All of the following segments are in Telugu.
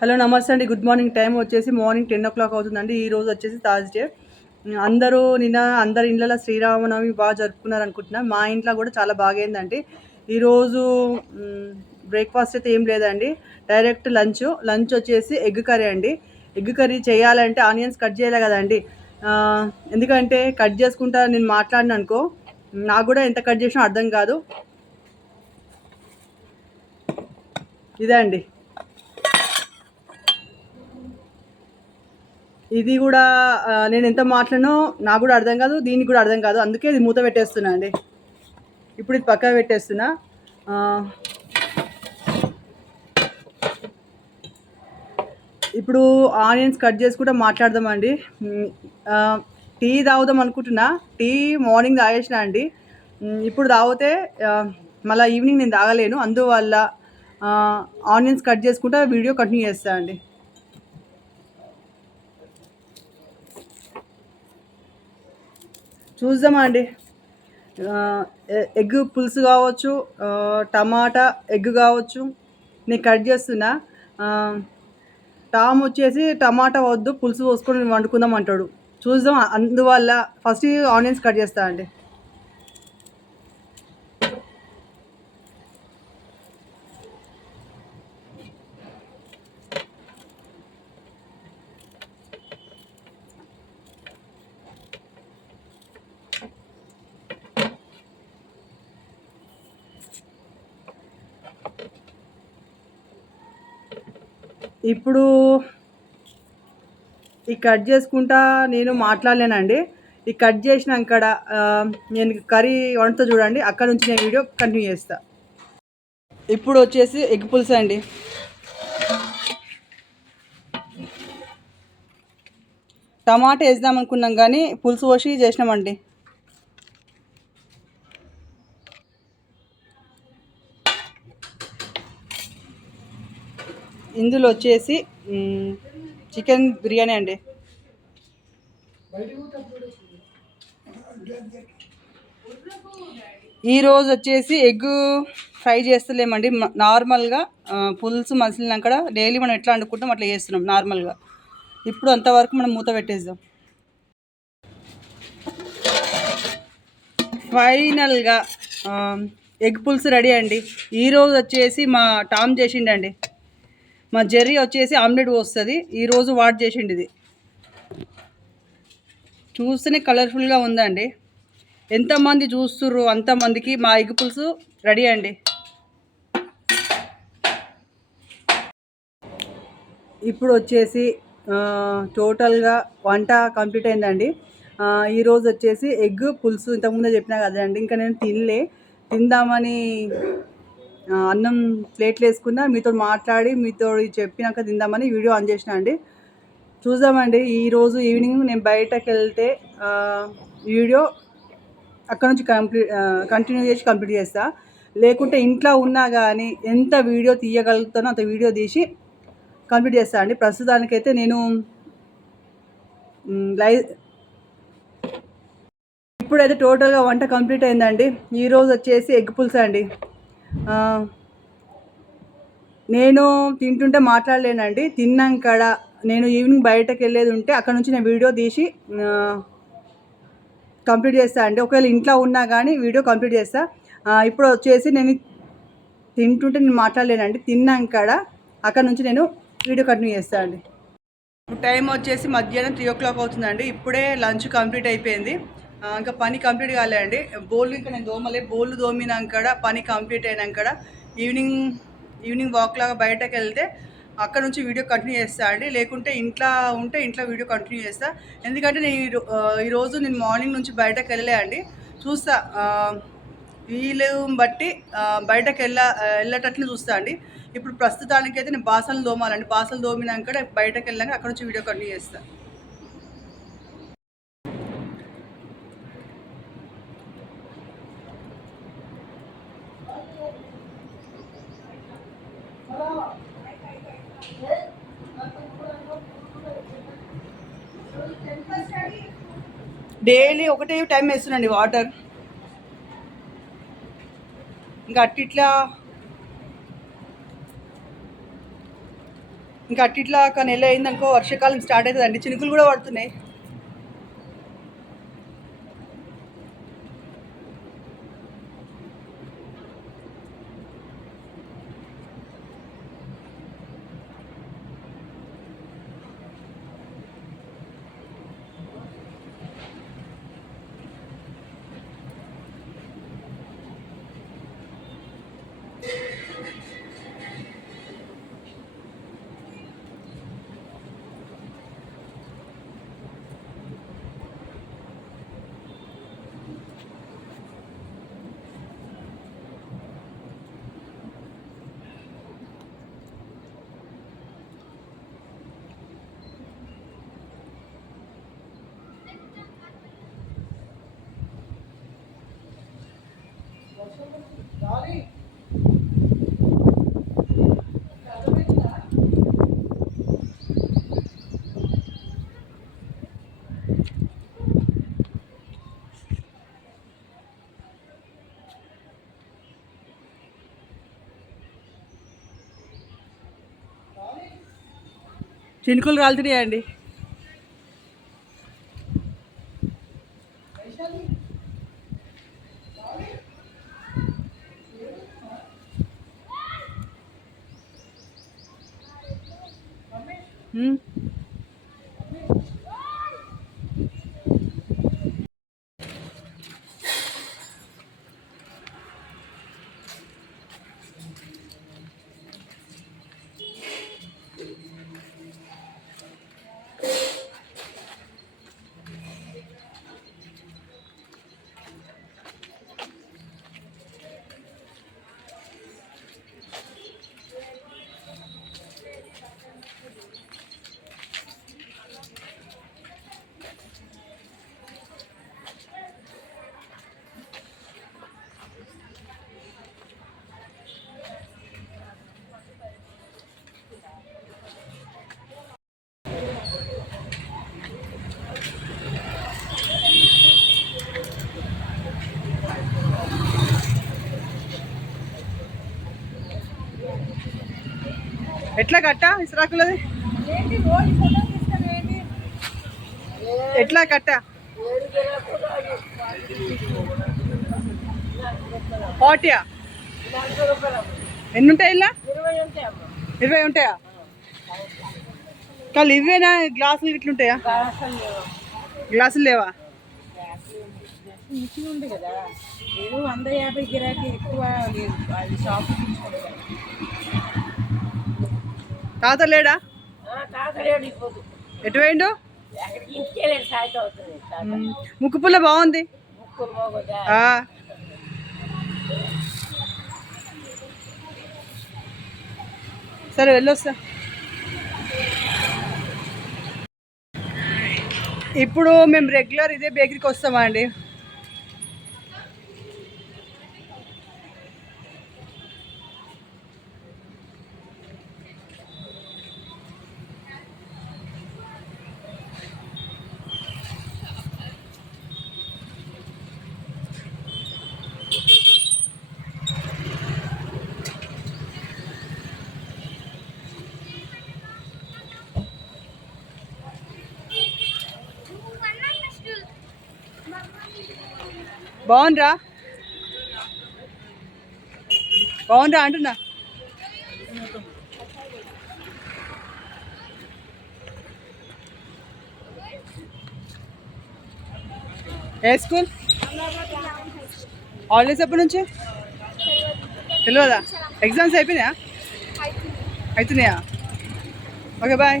హలో నమస్తే అండి. Good morning. టైం వచ్చేసి మార్నింగ్ 10:00 అవుతుందండి. ఈరోజు వచ్చేసి థర్స్‌డే. అందరి ఇళ్ళలో శ్రీరామనవమి బాగా జరుపుకున్నారనుకుంటున్నా. మా ఇంట్లో కూడా చాలా బాగయిందండి. ఈరోజు బ్రేక్‌ఫాస్ట్ అయితే ఏం లేదండి. డైరెక్ట్ లంచ్ వచ్చేసి ఎగ్ కర్రీ అండి. ఎగ్ కర్రీ చేయాలంటే ఆనియన్స్ కట్ చేయాలి కదండీ! ఎందుకంటే కట్ చేసుకుంటా నేను మాట్లాడిననుకో నాకు కూడా ఎంత కట్ చేసినా అర్థం కాదు. ఇదే అండి. ఇది గూడా నేనెంత మాట్లాడినో నాకు గూడా అర్థం గాదు. దీనికి గూడా అర్థం కాదు. అందుకే ఇది మూత పెట్టేస్తున్నా అండి. ఇప్పుడు ఇది పక్కకు పెట్టేస్తున్నా. ఆహ్, ఇప్పుడు ఆనియన్స్ కట్ చేసుకుంటా మాట్లాడదామండి. హ్మ్. ఆహ్, టీ తాగుదాం అనుకుంటున్నా. టీ మార్నింగ్ తాగేసినా అండి. ఇప్పుడు తాగితే ఆహ్, మళ్ళా ఈవినింగ్ నేను తాగలేను. అందువల్ల ఆహ్, ఆనియన్స్ కట్ చేసుకుంటా వీడియో కంటిన్యూ చేస్తా అండి. చూద్దామా అండి. ఎగ్ పులుసు కావచ్చు, టమాటా ఎగ్ కావచ్చు. నేను కట్ చేస్తున్నా. ఆహ్, టామ్ వచ్చేసి టమాటా వద్దు పులుసు పోసుకొని వండుకుందాం అంటాడు. చూద్దాం. అందువల్ల ఫస్ట్ ఆనియన్స్ కట్ చేస్తా అండి. ఇప్పుడు ఈ కట్ చేసుకుంటా నేను మాట్లాడలేనండి. ఈ కట్ చేసినంకడ నేను కర్రీ వండుతా చూడండి. అక్కడ నుంచి నేను వీడియో కంటిన్యూ చేస్తా. ఇప్పుడు వచ్చేసి ఎగ్ పులుసు అండి. టమాటా వేద్దాం అనుకున్నాం కానీ పులుసు పోసి చేసినామండి. ఇందులో వచ్చేసి చికెన్ బిర్యానీ అండి. ఈరోజు వచ్చేసి ఎగ్ ఫ్రై చేస్తలేమండి. నార్మల్గా పులుసు మసిలినాక డైలీ మనం ఎట్లా వండుకుంటాం అట్లా చేస్తున్నాం నార్మల్గా. ఇప్పుడు అంతవరకు మనం మూత పెట్టేద్దాం. ఫైనల్గా ఎగ్ పులుసు రెడీ అండి. ఈరోజు వచ్చేసి మా టామ్ చేసిండండి. మా జెర్రీ వచ్చేసి ఆమ్లెట్ పోస్తుంది. ఈరోజు వాడు చేసిండు. ఇది చూస్తేనే కలర్ఫుల్గా ఉందండి. ఎంతమంది చూస్తుర్రు అంతమందికి మా ఎగ్ పులుసు రెడీ అండి. ఇప్పుడు వచ్చేసి టోటల్గా వంట కంప్లీట్ అయిందండి. ఈరోజు వచ్చేసి ఎగ్ పులుసు ఇంతకుముందే చెప్పినా కదండి. ఇంకా నేను తిందామని అన్నం ప్లేట్లు వేసుకున్నా. మీతో మాట్లాడి మీతో చెప్పినాక తిందామని వీడియో ఆన్ చేసిన అండి. చూద్దామండి. ఈరోజు ఈవినింగ్ నేను బయటకు వెళ్తే వీడియో అక్కడ నుంచి కంటిన్యూ కంప్లీట్ చేస్తా. లేకుంటే ఇంట్లో ఉన్నా కానీ ఎంత వీడియో తీయగలుగుతానో అంత వీడియో తీసి కంప్లీట్ చేస్తా అండి. ప్రస్తుతానికైతే నేను ఇప్పుడైతే టోటల్గా వంట కంప్లీట్ అయిందండి. ఈరోజు వచ్చేసి ఎగ్ పులుసు అండి. నేను తింటుంటే మాట్లాడలేనండి. తిన్నాక నేను ఈవినింగ్ బయటకు వెళ్ళేది ఉంటే అక్కడ నుంచి నేను వీడియో తీసి కంప్లీట్ చేస్తా అండి. ఒకవేళ ఇంట్లో ఉన్నా కానీ వీడియో కంప్లీట్ చేస్తా. ఇప్పుడు వచ్చేసి నేను తింటుంటే నేను మాట్లాడలేనండి. తిన్నాక అక్కడ నుంచి నేను వీడియో కంటిన్యూ చేస్తాను అండి. టైం వచ్చేసి మధ్యాహ్నం 3:00 అవుతుందండి. ఇప్పుడే లంచ్ కంప్లీట్ అయిపోయింది. ఇంకా పని కంప్లీట్ కాలే అండి. బోళ్ళు ఇంకా నేను బోళ్ళు దోమినాక పని కంప్లీట్ అయినాక ఈవినింగ్ వాక్ లాగా బయటకు వెళ్తే అక్కడ నుంచి వీడియో కంటిన్యూ చేస్తా అండి. లేకుంటే ఇంట్లో వీడియో కంటిన్యూ చేస్తా. ఎందుకంటే ఈరోజు నేను మార్నింగ్ నుంచి బయటకు వెళ్ళలే అండి. చూస్తా వీలు బట్టి బయటకు వెళ్ళేటట్లు చూస్తా అండి. ఇప్పుడు ప్రస్తుతానికైతే నేను బాసనలు దోమాలండి. బాసనలు దోమినాక బయటకు వెళ్ళాక అక్కడ నుంచి వీడియో కంటిన్యూ చేస్తా. డైలీ ఒకటే టైం వేస్తున్నాండి వాటర్. ఇంకా ఇట్లా ఇంకా అట్టిట్లా ఒక నెల అయిందనుకో వర్షాకాలం స్టార్ట్ అవుతుందండి. చినుకులు కూడా పడుతున్నాయి. చినుకులు కాలుతున్నాయండి. ఎట్లా కట్ట ఇసురాకులది ఎట్లా కట్ట 40 ఎన్ని ఉంటాయి ఇలా 20 ఉంటాయా? కానీ ఇవేనా గ్లాసులు ఇట్లుంటాయా? గ్లాసులు లేవా? కదా 150 గిరాకీ ఎక్కువ లేదు. అది షాప్ తాత లేడా? ఎటు పోయిండు? ముక్కు పుల్ల బాగుంది. సరే వెళ్ళొస్తా. ఇప్పుడు మేము రెగ్యులర్ ఇదే బేకరీకి వస్తామా అండి. బాగుండ్రా బాగుండ్రా అంటున్నా. ఏ స్కూల్? హాలిడేస్ ఎప్పటి నుంచి తెలియదా? ఎగ్జామ్స్ అయిపోయినాయా? అవుతున్నాయా? Okay bye.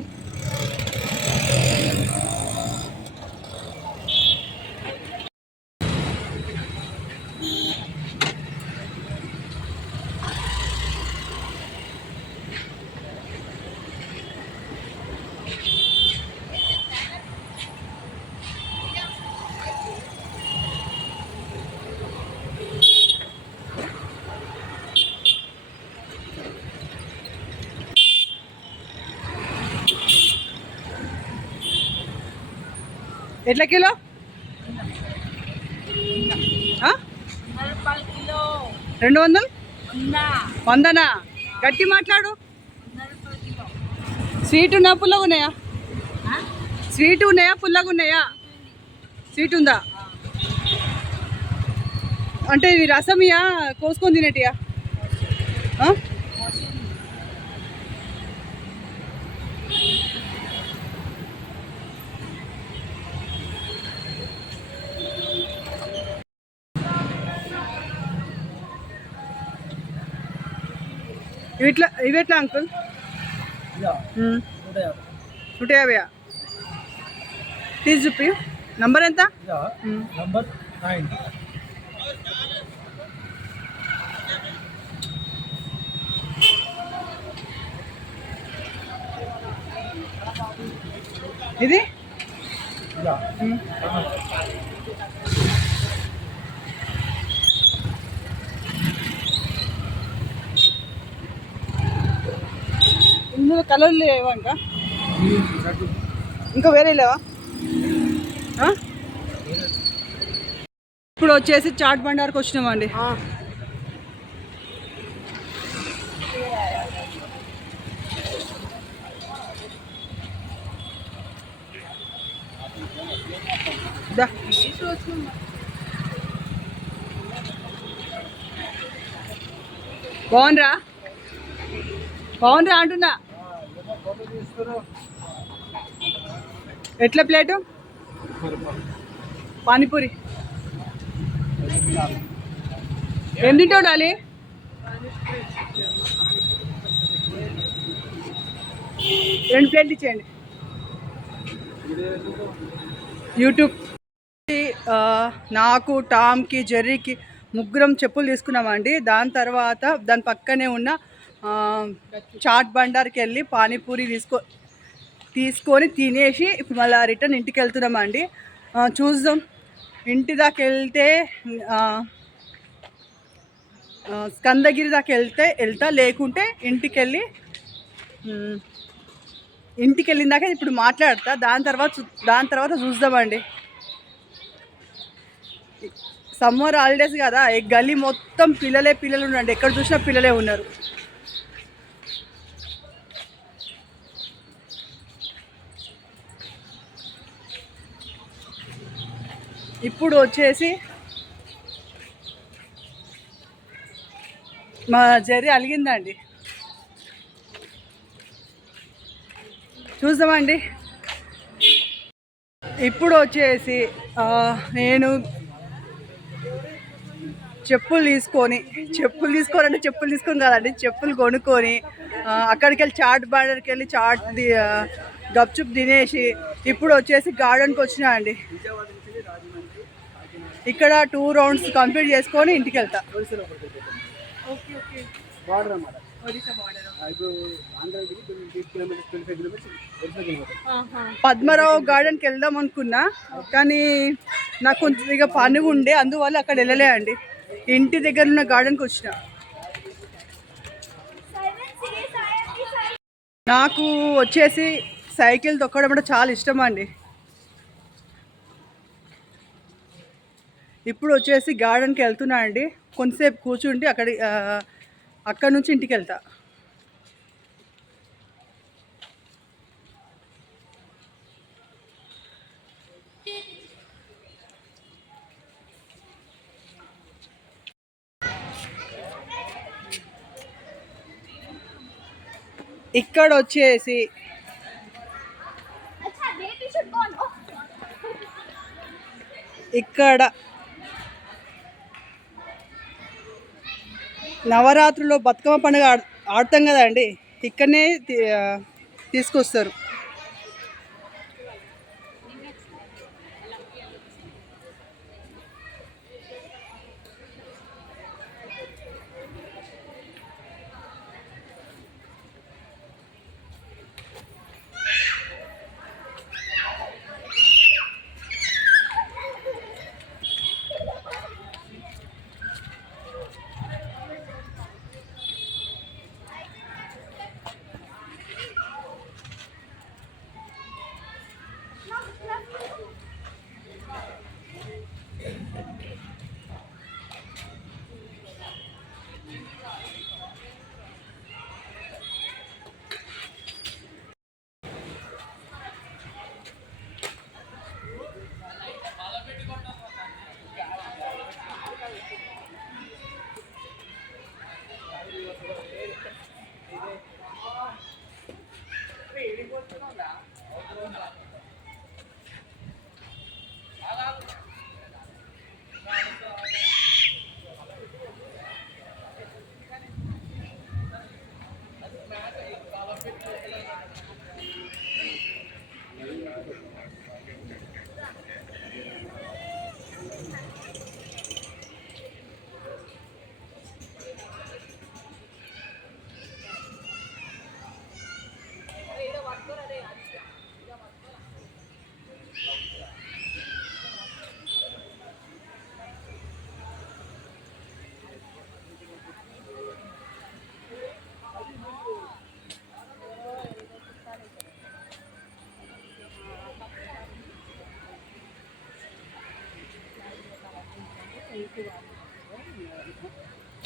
ఎట్లా కిలో? 200? 100నా? గట్టి మాట్లాడు. స్వీట్ ఉన్నాయా పుల్లగా ఉన్నాయా? స్వీట్ ఉన్నాయా పుల్లగా ఉన్నాయా? స్వీట్ ఉందా? అంటే ఇవి రసమియా కోసుకొని తినేటియా? ఇవి ఎట్లా అంకుల్? 150. తీసి చూపి. నంబర్ ఎంత? నంబర్ 9. ఇది ఇందులో కలర్లు లేవా? ఇంకా వేరే లేవా? ఇప్పుడు వచ్చేసి చాట్ బండార్కి వచ్చినామండి. బాగుండ్రా అంటున్నా. ఎట్లా ప్లేటు? పానీపూరి ఏం తింటావు డాలి? రెండు ప్లేట్లు ఇచ్చేయండి. యూట్యూబ్ నాకు, టామ్కి, జెర్రీకి ముగ్గురం చెప్పులు తీసుకున్నామండి. దాని తర్వాత దాని పక్కనే ఉన్న చాట్ బండార్కి వెళ్ళి పానీపూరి తీసుకొని తినేసి ఇప్పుడు మళ్ళీ రిటర్న్ ఇంటికి వెళ్తున్నామండి. చూద్దాం, ఇంటి దాకా వెళ్తే స్కందగిరి దాకా వెళ్తా, లేకుంటే ఇంటికి వెళ్ళిన దాకా ఇప్పుడు మాట్లాడతా. దాని తర్వాత చూద్దామండి. సమ్మర్ హాలిడేస్ కదా, గల్లీ మొత్తం పిల్లలు ఉండండి. ఎక్కడ చూసినా పిల్లలే ఉన్నారు. ఇప్పుడు వచ్చేసి మా జెర్రీ అలిగిందండి. చూద్దామండి. ఇప్పుడు వచ్చేసి నేను చెప్పులు తీసుకొని కాదండి, చెప్పులు కొనుక్కొని అక్కడికి వెళ్ళి చాట్ బండర్కి వెళ్ళి గప్చుప్ తినేసి ఇప్పుడు వచ్చేసి గార్డెన్కి వచ్చినా అండి. ఇక్కడ 2 రౌండ్స్ కంప్లీట్ చేసుకొని ఇంటికి వెళ్తా. పద్మరావు గార్డెన్కి వెళ్దాం అనుకున్నా, కానీ నాకు కొంచెం ఇక పని ఉండే, అందువల్ల అక్కడ వెళ్ళలే అండి. ఇంటి దగ్గర ఉన్న గార్డెన్కి వచ్చిన. నాకు వచ్చేసి సైకిల్ తొక్కడం అంటే చాలా ఇష్టం అండి. ఇప్పుడు వచ్చేసి గార్డెన్కి వెళ్తున్నా అండి. కొంతసేపు కూర్చుంటే అక్కడ నుంచి ఇంటికి వెళ్తా. ఇక్కడ వచ్చేసి ఇక్కడ నవరాత్రుల్లో బతుకమ్మ పండుగ ఆడతాం కదండి, ఇక్కడనే తీసుకొస్తారు.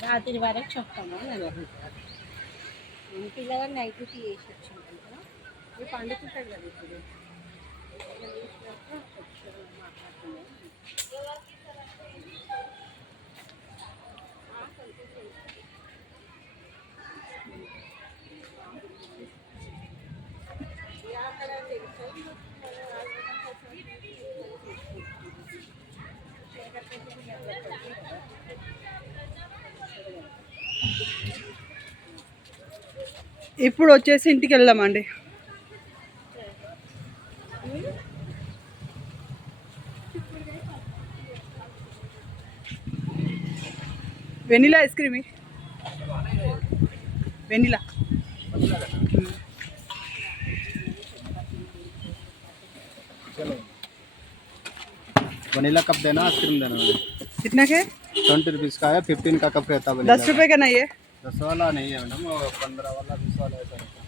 రాత్రి వరకు చెప్తాము అని అడుగుతారు. పిల్లగారు నైట్ డ్యూటీ చేసి వచ్చింటాం కదా, మీరు పండుకుంటారు కదా ఇప్పుడు మాట్లాడుతున్నాం. ఇప్పుడు వచ్చేసి ఇంటికి వెళ్దామండి. Vanilla ice cream, vanilla. Vanilla cup देना, आइसक्रीम देना मुझे। कितना के? 20 रुपीज़ का है, 15 का कप रहता है। 10 रुपए का नहीं है? 10 वाला नहीं है मैडम, वो 15 वाला 20 वाला ऐसा रहता है।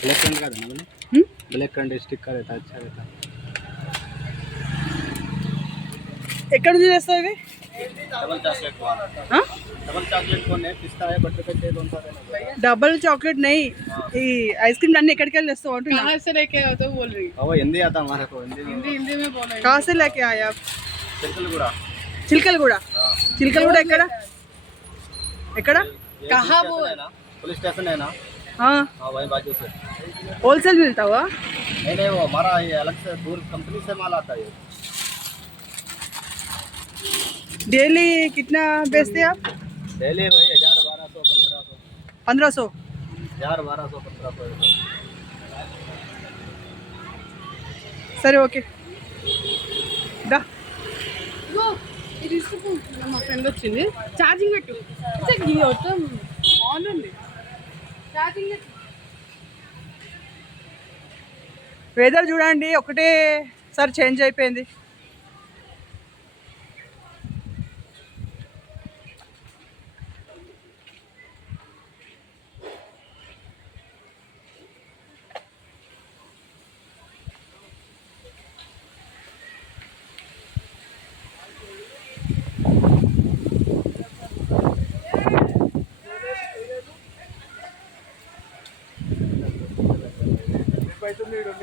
ब्लैक करंट का देना मैंने, ब्लैक करंट स्टिक का रहता है, अच्छा रहता है। ఎక్కడ నుంచి చేస్తావు ఇవి? डबल चॉकलेट को, ఆ? डबल चॉकलेट को नहीं, पिस्ता है, बटर का चाहिए, कौन सा देना? డబల్ చాక్లెట్ నెయ్యి. ఈ ఐస్ క్రీమ్ అన్ని ఎక్కడికి వెళ్ళి తెస్తావు అంటున్నా? कहाँ से लेके आओ तो बोल रही वो हिंदी आता हमारे को, हिंदी हिंदी में बोल रही కాసే లేకే ఆయా? चिलकलगुड़ा। చిలకలగూడ. చిలకలగూడ ఎక్కడ? ఎక్కడ? कहाँ वो पुलिस स्टेशन है ना, हाँ, हाँ वही बाजू से। होलसेल मिलता हुआ? नहीं नहीं, वो हमारा ये अलग से दूर कंपनी से माल आता है ये। डेली कितना बेचते हैं आप? डेली वही 1000 1200 1500, 1500. 1000 1200 1500। సరే ఓకే దా. ఇది తీసుకుంటున్నా. మా ఫ్రెండ్ వచ్చింది, ఛార్జింగ్ పెట్టు. ఇది మొత్తం ఆన్ ఉంది, ఛార్జింగ్ పెట్టు. వెదర్ చూడండి ఒకటే సార్ చేంజ్ అయిపోయింది.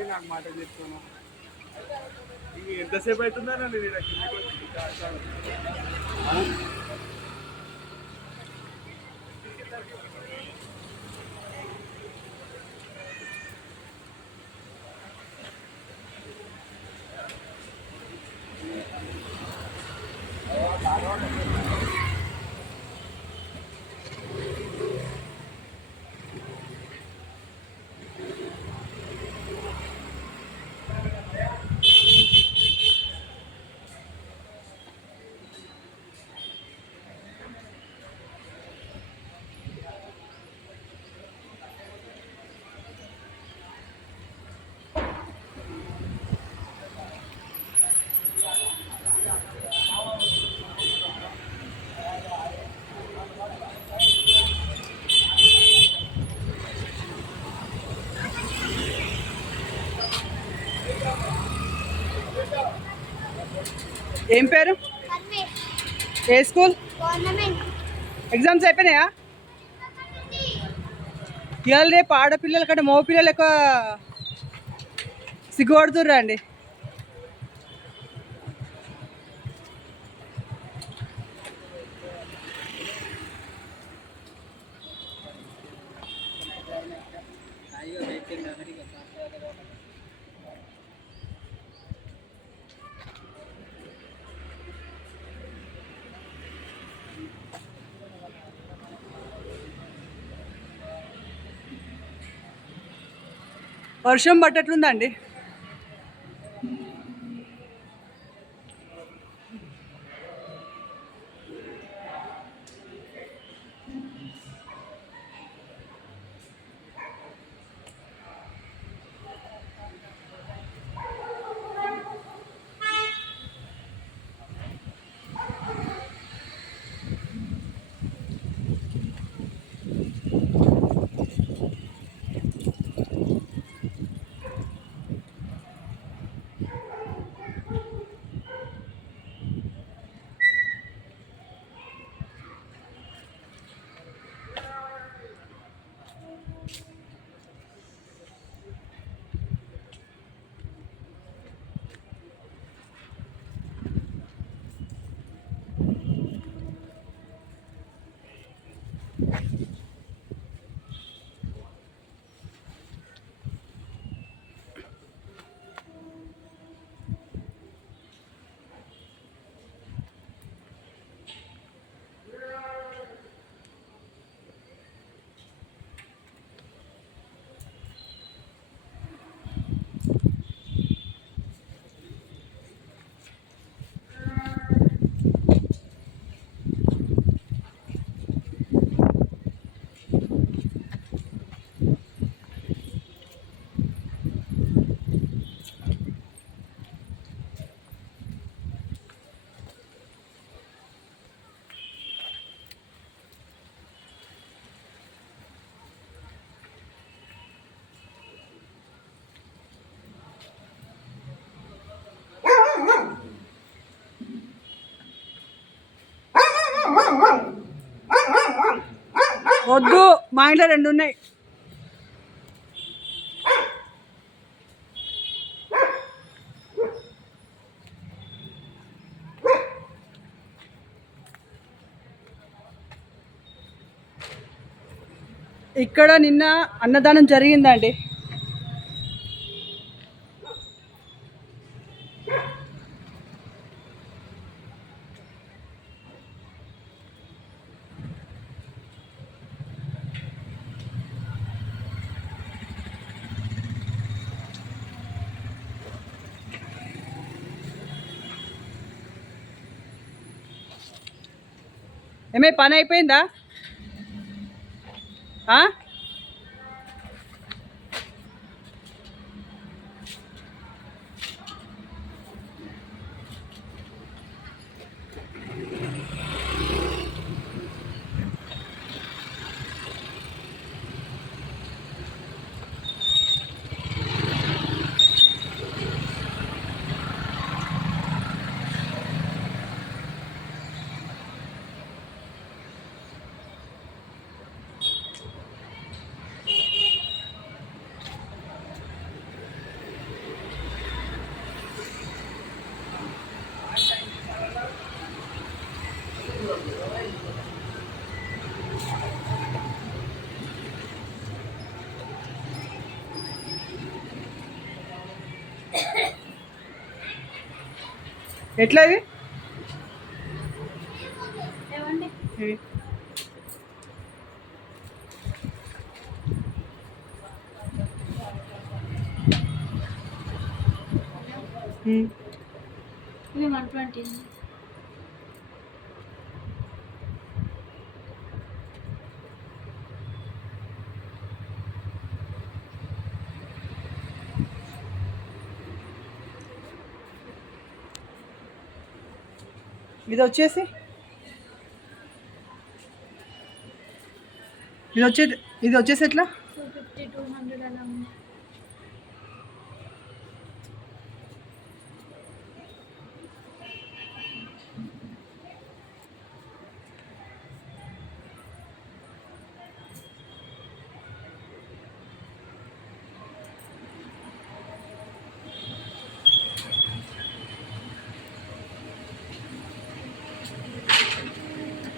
నాకు మాట చెప్తాను, ఎంతసేపు అవుతుందానండి నేను ఏం పేరు? ఏ స్కూల్? ఎగ్జామ్స్ అయిపోయినాయా? ఇవాళ రేపు ఆడపిల్లల కంటే మగ పిల్లలు ఎక్కువ సిగ్గుపడుతుర్రా అండి. వర్షం పట్టట్లుందండి. వద్దు, మా ఇంట్లో 2 ఉన్నాయి. ఇక్కడ నిన్న అన్నదానం జరిగిందండి. ఏమే పని అయిపోయిందా? ఎట్లా ఇవి? ఇవి ఇది 120. ఇది వచ్చేసి ఎట్లా? 250, 200 అలా ఉంది.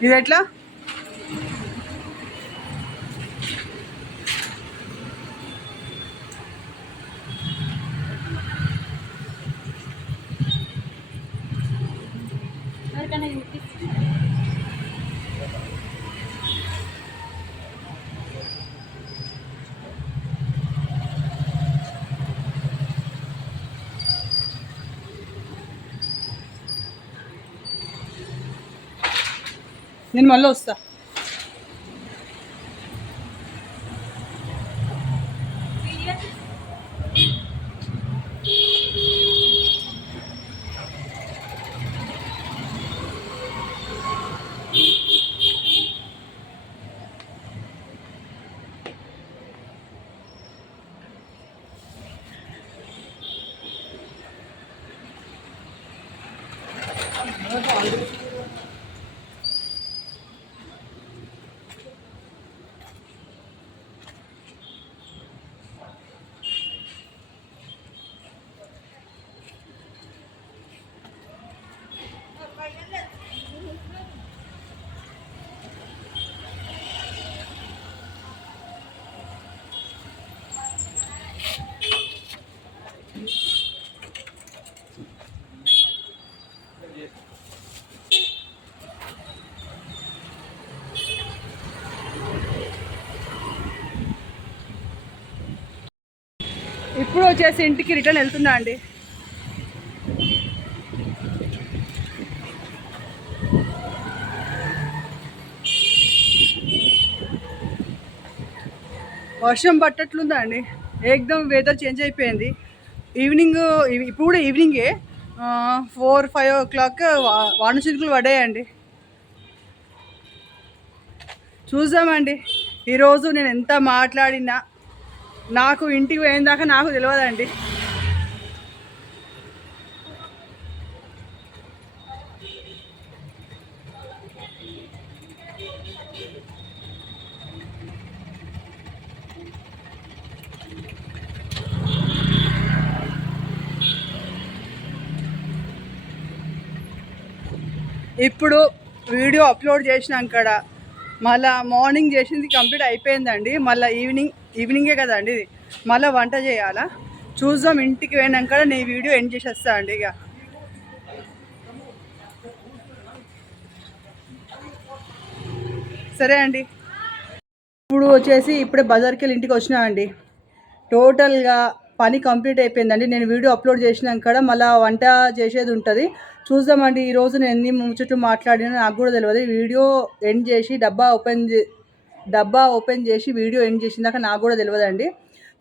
ఇది ఎట్లా? ఎవరికైనా చూపిస్తే నేను మళ్ళీ వస్తా. ఇప్పుడు వచ్చేసి ఇంటికి రిటర్న్ వెళ్తున్నా అండి. వర్షం పట్టట్లుందా అండి, ఏకదం వెదర్ చేంజ్ అయిపోయింది. ఈవినింగ్, ఇప్పుడు కూడా ఈవినింగే 4-5 o'clock వాన చినుకులు పడ్డాయండి. చూద్దామండి, ఈరోజు నేను ఎంత మాట్లాడినా నాకు ఇంటికి పోయిన దాకా నాకు తెలియదండి. ఇప్పుడు వీడియో అప్లోడ్ చేసినాక మళ్ళీ మార్నింగ్ చేసింది కంప్లీట్ అయిపోయిందండి. మళ్ళీ ఈవినింగే కదండి ఇది, మళ్ళీ వంట చేయాలా. చూద్దాం, ఇంటికి పోయినాక నేను వీడియో ఎండ్ చేసేస్తా అండి. ఇక సరే అండి. ఇప్పుడు వచ్చేసి ఇప్పుడే బజార్కి వెళ్ళి ఇంటికి వచ్చినా అండి. టోటల్గా పని కంప్లీట్ అయిపోయిందండి. నేను వీడియో అప్లోడ్ చేసినాక మళ్ళీ వంట చేసేది ఉంటుంది. చూద్దామండి ఈరోజు నేను ఎన్ని ముచ్చట్లు మాట్లాడినా నాకు కూడా తెలియదు. వీడియో ఎండ్ చేసి డబ్బా ఓపెన్ చేసి వీడియో ఎండ్ చేసిందాక నాకు కూడా తెలియదండి.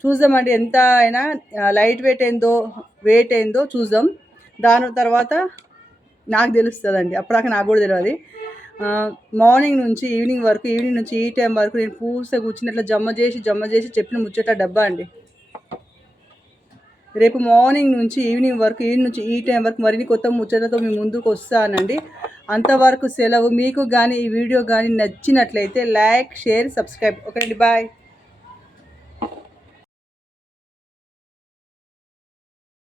చూద్దామండి ఎంత అయినా లైట్ వెయిట్ ఏందో చూద్దాం. దాని తర్వాత నాకు తెలుస్తుందండి, అప్పటిదాకా నాకు కూడా తెలియదు. మార్నింగ్ నుంచి ఈవినింగ్ నుంచి ఈ టైం వరకు నేను పూర్తిగా కూర్చున్నట్లు జమ్మ చేసి చెప్పిన ముచ్చట డబ్బా అండి. రేపు మార్నింగ్ నుంచి ఈవినింగ్ నుంచి ఈ టైం వరకు మరిన్ని కొత్త ముచ్చటతో మీ ముందుకు వస్తానండి. అంతవరకు సెలవు. మీకు కానీ ఈ వీడియో కానీ నచ్చినట్లయితే లైక్, షేర్, సబ్స్క్రైబ్. ఓకేనండి, బాయ్.